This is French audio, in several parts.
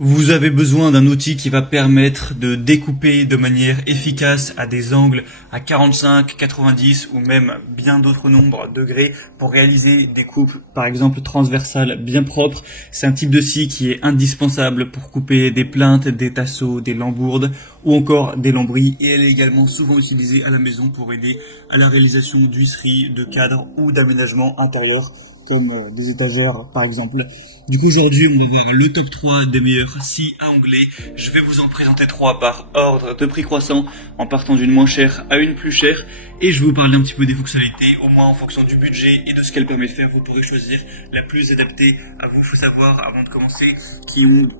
Vous avez besoin d'un outil qui va permettre de découper de manière efficace à des angles à 45, 90 ou même bien d'autres nombres de degrés pour réaliser des coupes par exemple transversales bien propres. C'est un type de scie qui est indispensable pour couper des plinthes, des tasseaux, des lambourdes ou encore des lambris, et elle est également souvent utilisée à la maison pour aider à la réalisation d'huisseries, de cadres ou d'aménagements intérieurs comme des étagères par exemple. Du coup aujourd'hui on va voir le top 3 des meilleures scies à onglets. Je vais vous en présenter 3 par ordre de prix croissant en partant d'une moins chère à une plus chère, et je vais vous parler un petit peu des fonctionnalités, au moins en fonction du budget et de ce qu'elle permet de faire. Vous pourrez choisir la plus adaptée à vous. Il faut savoir avant de commencer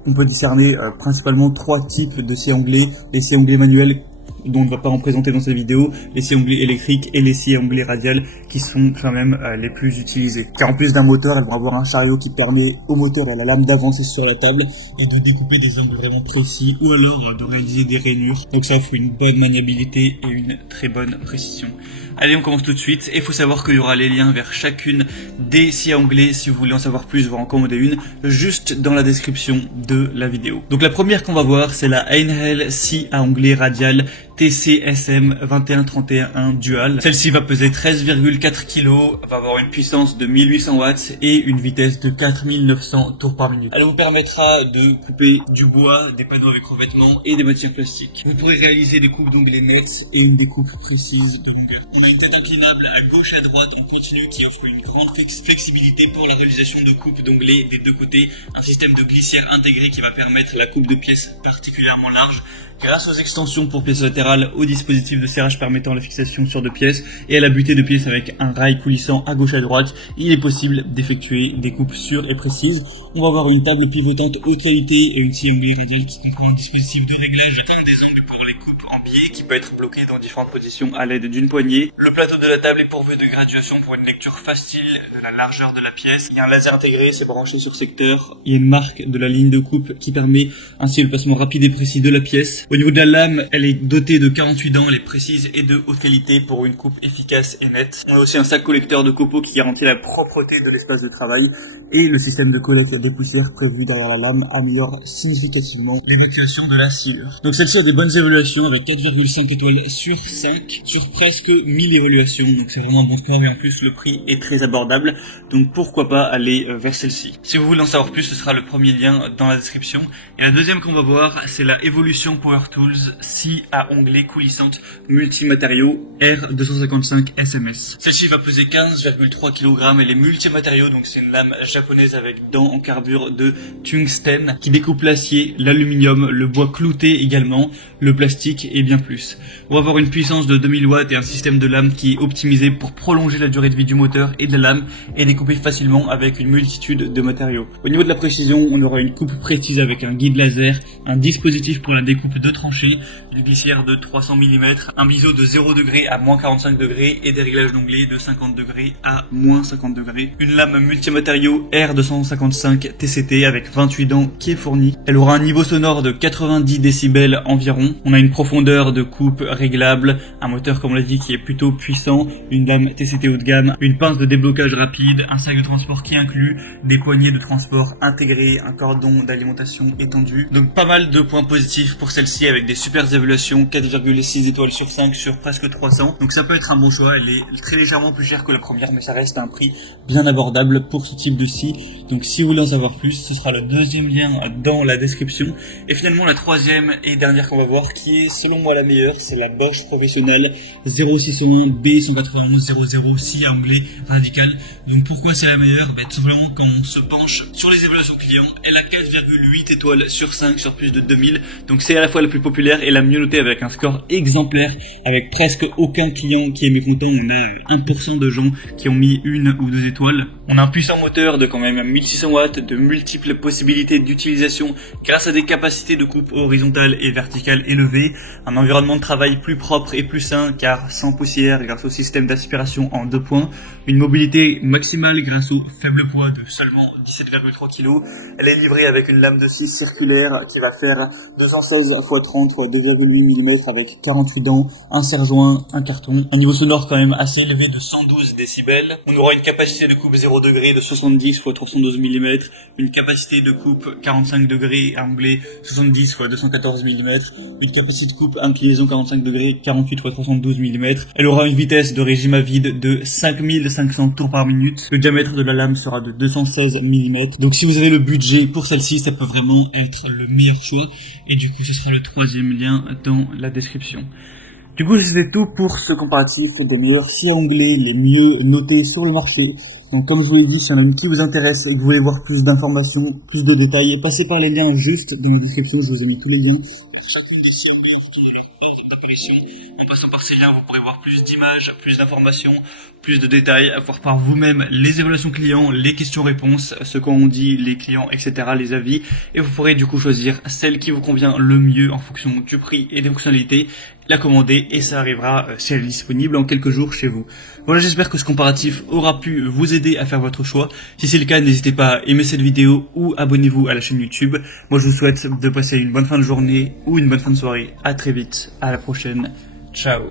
on peut discerner principalement 3 types de scies à onglets: les scies à onglets manuels dont on ne va pas en présenter dans cette vidéo, les scies à onglets électriques et les scies à onglets radiales qui sont quand même les plus utilisés. Car en plus d'un moteur, elles vont avoir un chariot qui permet au moteur et à la lame d'avancer sur la table et de découper des angles vraiment précis, ou alors de réaliser des rainures. Donc ça offre une bonne maniabilité et une très bonne précision. Allez, on commence tout de suite, et il faut savoir qu'il y aura les liens vers chacune des scies à onglets si vous voulez en savoir plus, voire en commander une, juste dans la description de la vidéo. Donc la première qu'on va voir, c'est la Einhell scie à onglets radiale TCSM 2131 Dual. Celle-ci va peser 13,4 kg, va avoir une puissance de 1800 watts et une vitesse de 4900 tours par minute. Elle vous permettra de couper du bois, des panneaux avec revêtement et des matières plastiques. Vous pourrez réaliser des coupes d'onglets nettes et une découpe précise de longueur. On a une tête inclinable à gauche et à droite en continu qui offre une grande flexibilité pour la réalisation de coupes d'onglets des deux côtés. Un système de glissière intégré qui va permettre la coupe de pièces particulièrement larges, grâce aux extensions pour pièces latérales, au dispositif de serrage permettant la fixation sur 2 pièces et à la butée de pièces avec un rail coulissant à gauche et à droite. Il est possible d'effectuer des coupes sûres et précises. On va avoir une table pivotante haute qualité et une scie à onglets radiale qui comprend un dispositif de réglage de teinte des angles pour les coupes en biais qui peut être bloqué dans différentes positions à l'aide d'une poignée. Le plateau de la table est pourvu de graduation pour une lecture facile de la largeur de la pièce. Il y a un laser intégré, c'est branché sur secteur. Il y a une marque de la ligne de coupe qui permet ainsi le placement rapide et précis de la pièce. Au niveau de la lame, elle est dotée de 48 dents, elle est précise et de haute qualité pour une coupe efficace et nette. On a aussi un sac collecteur de copeaux qui garantit la propreté de l'espace de travail, et le système de collecte des poussières prévu derrière la lame améliore significativement l'évacuation de la sciure. Donc celle-ci a des bonnes évaluations avec 4,5 étoiles sur 5 sur presque 1000 évaluations, donc c'est vraiment un bon score, et en plus le prix est très abordable, donc pourquoi pas aller vers celle-ci. Si vous voulez en savoir plus, ce sera le premier lien dans la description. Et la deuxième qu'on va voir, c'est la Evolution Power Tools scie à onglets coulissante multimatériaux R255 SMS. Celle-ci va peser 15,3 kg, elle est multimatériaux, donc c'est une lame japonaise avec dents en carbure de tungstène qui découpe l'acier, l'aluminium, le bois clouté également, le plastique et bien plus. On va avoir une puissance de 2000 watts et un système de lame qui est optimisé pour prolonger la durée de vie du moteur et de la lame et découper facilement avec une multitude de matériaux. Au niveau de la précision, on aura une coupe précise avec un guide laser, un dispositif pour la découpe de tranchées, une glissière de 300 mm, un biseau de 0 degré à moins 45 degrés et des réglages d'onglets de 50 degrés à moins 50 degrés. Une lame multimatériaux R255 TCT avec 28 dents qui est fournie. Elle aura un niveau sonore de 90 décibels environ. On a une profondeur de coupe réglable, un moteur comme on l'a dit qui est plutôt puissant, une lame TCT haut de gamme, une pince de déblocage rapide, un sac de transport qui inclut des poignées de transport intégrées, un cordon d'alimentation étendu. Donc pas mal de points positifs pour celle-ci avec des super évaluations, 4,6 étoiles sur 5 sur presque 300. Donc ça peut être un bon choix. Elle est très légèrement plus chère que la première, mais ça reste à un prix bien abordable pour ce type de scie. Donc si vous voulez en savoir plus, ce sera le deuxième lien dans la description. Et finalement la troisième et dernière qu'on va voir, qui est selon moi la meilleure, c'est la Bosch Professionnelle 0601 B19100 scie à onglets radical. Donc pourquoi c'est la meilleure? Tout simplement quand on se penche sur les évaluations clients, elle a 4,8 étoiles sur 5 sur plus de 2000. Donc c'est à la fois la plus populaire et la mieux notée avec un score exemplaire, avec presque aucun client qui est mécontent. On a 1% de gens qui ont mis 1 ou 2 étoiles. On a un puissant moteur de quand même 1600 watts, de multiples possibilités d'utilisation grâce à des capacités de coupe horizontale et verticale élevées, un environnement de travail plus propre et plus sain car sans poussière grâce au système d'aspiration en 2 points, une mobilité maximale grâce au faible poids de seulement 17,3 kg. Elle est livrée avec une lame de scie circulaire qui va faire 216 x 30 x 2,8 mm avec 48 dents, un serre-joint, un carton. Un niveau sonore quand même assez élevé de 112 décibels. On aura une capacité de coupe 0 degré de 70 x 312 mm, une capacité de coupe 45 degrés à onglet 70 x 214 mm, une capacité de coupe inclinaison 45 degrés 48 x 312 mm. Elle aura une vitesse de régime à vide de 5500 tours par minute. Le diamètre de la lame sera de 216 mm. Donc si vous avez le budget pour celle-ci, ça peut vraiment être le meilleur choix. Et du coup, ce sera le 3e lien dans la description. Du coup, c'était tout pour ce comparatif des meilleurs scies à onglet les mieux notés sur le marché. Donc comme je vous l'ai dit, si y en a une qui vous intéresse et que vous voulez voir plus d'informations, plus de détails, passez par les liens juste dans la description, je vous ai mis tous les liens. Chacun des scies à onglet qui est hors d'appellation. En passant par ces liens, vous pourrez voir plus d'images, plus d'informations, plus de détails, voir par vous-même les évaluations clients, les questions-réponses, ce qu'on dit, les clients, etc., les avis. Et vous pourrez du coup choisir celle qui vous convient le mieux en fonction du prix et des fonctionnalités, la commander et ça arrivera, si elle est disponible, en quelques jours chez vous. Voilà, j'espère que ce comparatif aura pu vous aider à faire votre choix. Si c'est le cas, n'hésitez pas à aimer cette vidéo ou abonnez-vous à la chaîne YouTube. Moi, je vous souhaite de passer une bonne fin de journée ou une bonne fin de soirée. À très vite, à la prochaine. Ciao.